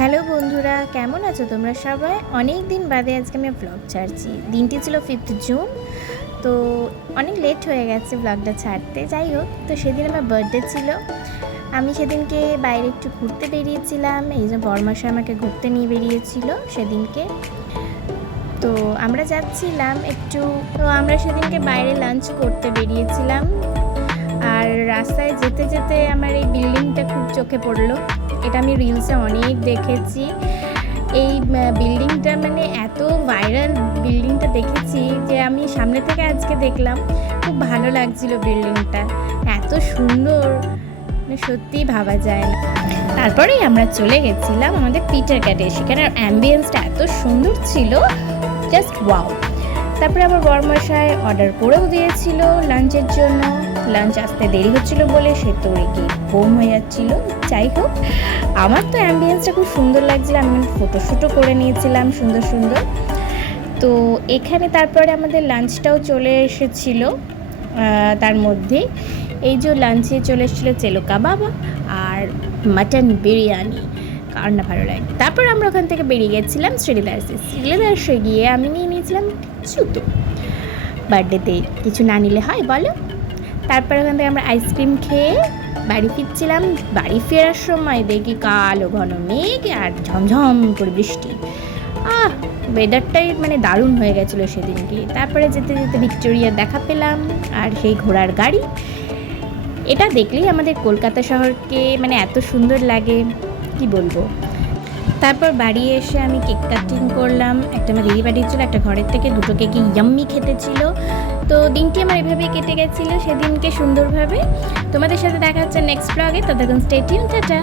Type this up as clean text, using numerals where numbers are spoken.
Hello বন্ধুরা, কেমন আছো তোমরা সবাই? অনেক দিন বাদে আজকে আমি ব্লগ ছাড়ছি। দিনটি ছিল 5th জুন। তো অনেক লেট হয়ে গেছে ব্লগটা ছাড়তে। যাই হোক, তো সেদিন আমার বার্থডে ছিল। আমি সেদিনকে বাইরে একটু ঘুরতে বেরিয়েছিলাম। এই যে বরমাসা আমাকে ঘুরতে নিয়ে বেরিয়েছিল সেদিনকে। তো আমরা যাচ্ছিলাম একটু, তো আমরা সেদিনকে বাইরে লাঞ্চ করতে বেরিয়েছিলাম। আর রাস্তায় যেতে যেতে আমার এই বিল্ডিংটা খুব চোখে পড়লো। এটা আমি রিলসে অনেক দেখেছি। এই বিল্ডিংটা মানে এত ভাইরাল বিল্ডিংটা দেখেছি যে আমি সামনে থেকে আজকে দেখলাম। খুব ভালো লাগছিল বিল্ডিংটা, এত সুন্দর, মানে সত্যিই ভাবা যায় না। তারপরেই আমরা চলে গেছিলাম আমাদের পিটার ক্যাটে। সেখানে অ্যাম্বিয়েন্সটা এত সুন্দর ছিল, জাস্ট ওয়াও। তারপরে আমার বরমশাই অর্ডার করেও দিয়েছিল লাঞ্চের জন্য। লাঞ্চ আসতে দেরি হচ্ছিল বলে সে তো রেগে বোম হয়ে যাচ্ছিলো। যাই হোক, আমার তো অ্যাম্বিয়েন্সটা খুব সুন্দর লাগছিল। আমি ফটোশ্যুটও করে নিয়েছিলাম সুন্দর সুন্দর। তো এখানে তারপরে আমাদের লাঞ্চটাও চলে এসেছিল। তার মধ্যে এই যে লাঞ্চে চলে এসেছিলো চেলো কাবাব আর মাটন বিরিয়ানি। কার না ভালো লাগে। তারপর আমরা ওখান থেকে বেরিয়ে গেছিলাম শ্রীলেদার্সে গিয়ে আমি নিয়ে নিয়েছিলাম জুতো। বার্থডেতে কিছু না নিলে হয় বলো? তারপর ওখান থেকে আমরা আইসক্রিম খেয়ে বাড়ি ফিরছিলাম। বাড়ি ফেরার সময় দেখি কালো ঘন মেঘ আর ঝমঝম করে বৃষ্টি। ওয়েদারটাই মানে দারুণ হয়ে গেছিলো সেদিনকে। তারপরে যেতে যেতে ভিক্টোরিয়া দেখা পেলাম আর সেই ঘোড়ার গাড়ি। এটা দেখলেই আমাদের কলকাতা শহরকে মানে এত সুন্দর লাগে, কি বলবো। তারপর বাড়ি এসে আমি কেক কাটিং করলাম। একটা আমার দিদি পাঠিয়েছিল একটা ঘরের থেকে, দুটো কেকই ইয়াম্মি খেতে ছিল। তো দিনটি আমার এভাবেই কেটে গেছিলো সেদিনকে সুন্দরভাবে। তোমাদের সাথে দেখা হচ্ছে নেক্সট ব্লগে। ততক্ষণ স্টে টিউন, টাটা।